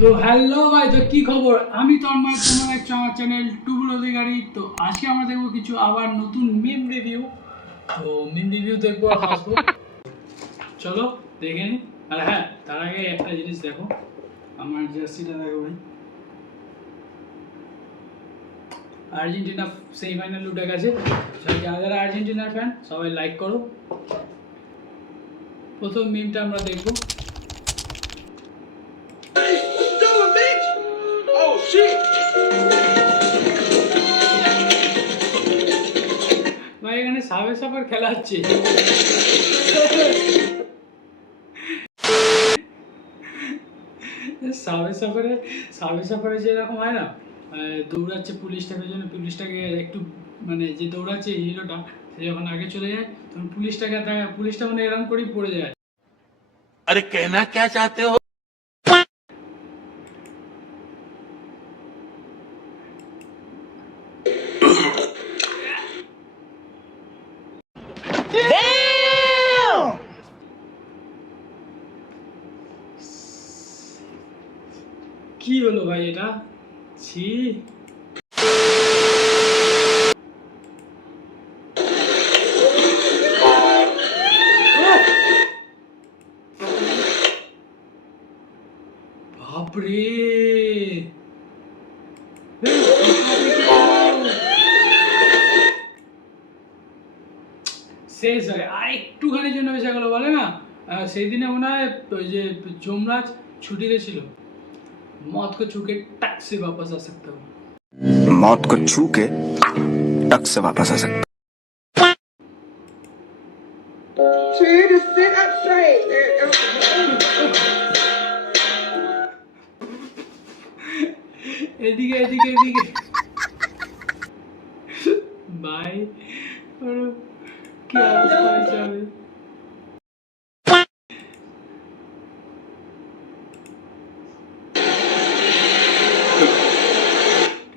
তো হ্যালো ভাই, তো কি খবর? আমি তন্ময়, তোমরা দেখছো আমার চ্যানেল টুবুল অধিকারী। তো আজকে আমরা দেখবো কিছু আবার নতুন মিম রিভিউ। তো মিম রিভিউ দেখবো আর হাসবো। চলো দেখে নিই। আর হ্যাঁ, তার আগে একটা জিনিস দেখো, আমার জার্সিটা দেখো ভাই। আর্জেন্টিনা সেমিফাইনাল উঠে গেছে। যারা যারা আর্জেন্টিনার ফ্যান সবাই লাইক করো। প্রথম মিমটা আমরা দেখবো। ভাই এখানে সাবে সাপার খেলা হচ্ছে। সাবে সাপারে যেরকম হয় না, দৌড়াচ্ছে পুলিশটাকে, জন্য পুলিশটাকে একটু মানে যে দৌড়াচ্ছে হিরোটা, সে যখন আগে চলে যায় তখন পুলিশটা মানে এরকম করেই পড়ে যায়। अरे कहना क्या चाहते हो? কি হলো ভাই এটা? ছি। বাপরে, শেষ হয় আর একটুখানি জন্য বেঁচে গেলো বলে না। সেই দিনে মনে হয় ওই যে যমরাজ ছুটিতে ছিল। मौत को छू के टक से वापस आ सकता हूँ। मौत को छू के टक से वापस आ सकता Trying to sit up straight. এদিকে এদিকে এদিকে ভাই, কি অবস্থা হয়েছে আমি।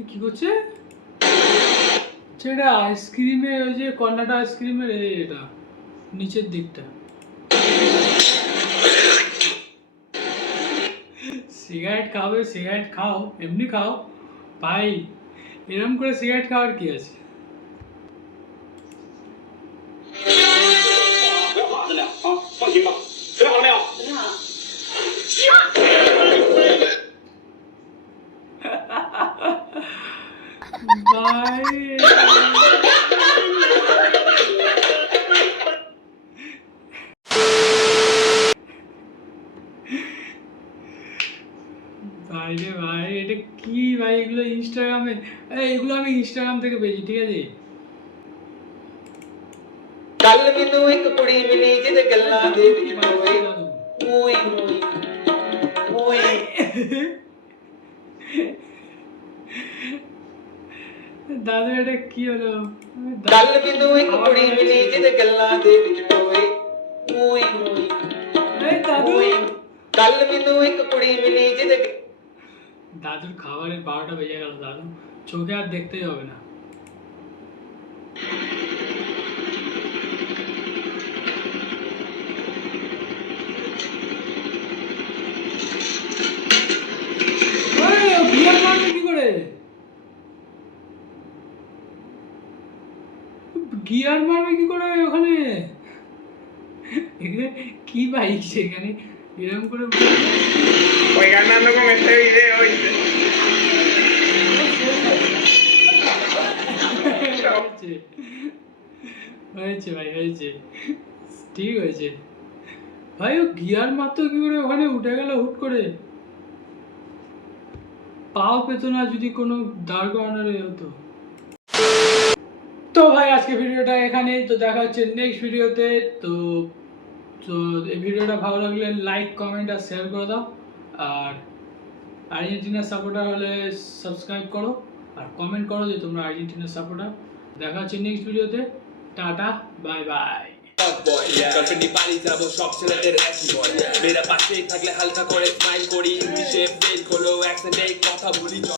কি করছে সেটা? আইসক্রিমে ওই যে কর্নাটা আইসক্রিমের এটা নিচের দিকটা। সিগারেট খাবে, সিগারেট খাও, এমনি খাও ভাই, এরকম করে সিগারেট খাওয়ার কি আছে? ভাই ভাই রে ভাই, এটা কি ভাই? এগুলো ইনস্টাগ্রামে, এগুলো আমি ইনস্টাগ্রাম থেকে পেয়েছি, ঠিক আছে। ਕੱਲ ਮੈਨੂੰ ਇੱਕ ਕੁੜੀ ਮਿਲੀ ਜਿਹਦੇ ਗੱਲਾਂ ਦੇ ਵਿੱਚ ਟੋਏ ਓਏ ਓਏ দাদু এটা কি হলো? ਕੱਲ ਮੈਨੂੰ ਇੱਕ ਕੁੜੀ ਮਿਲੀ ਜਿਹਦੇ ਗੱਲਾਂ ਦੇ ਵਿੱਚ ਟੋਏ ਓਏ এই দাদু, ਕੱਲ ਮੈਨੂੰ ਇੱਕ ਕੁੜੀ ਮਿਲੀ ਜਿਹਦੇ দাদুর খাবারের 12টা বেজে গেল। দাদু চোখে আর দেখতেই হবে না। গিয়ার মারবে কি করে? গিয়ার মারবে কি করে ওখানে? কি বাইক সেখানে এরকম করে? Voy ganando con este video, ¿oíste? হয়েছে ভাই, হয়েছে, ঠিক হয়েছে ভাই। ও গিয়ার মারতো কি করে ওখানে? উঠে গেল হুট করে, পাও পেত না যদি কোনো দাঁড় করানোর হতো। তো ভাই আজকে ভিডিওটা এখানে, তো দেখা হচ্ছে নেক্সট ভিডিওতে। তো তো এই ভিডিওটা ভালো লাগলে লাইক, কমেন্ট আর শেয়ার করে দাও। আর আর্জেন্টিনার সাপোর্টার হলে সাবস্ক্রাইব করো আর কমেন্ট করো যে তোমরা আর্জেন্টিনার সাপোর্টার। দেখা হচ্ছে নেক্সট ভিডিওতে। Tata, bye bye. গার্লফ্রেন্ডই বাড়ি যাবো, সব ছেলেদের একই বয়। মেয়েরা পাশে থাকলে হালকা করে স্মাইল করি, ইংলিশে ফেল হলো অ্যাকসেন্টে কথা বলি।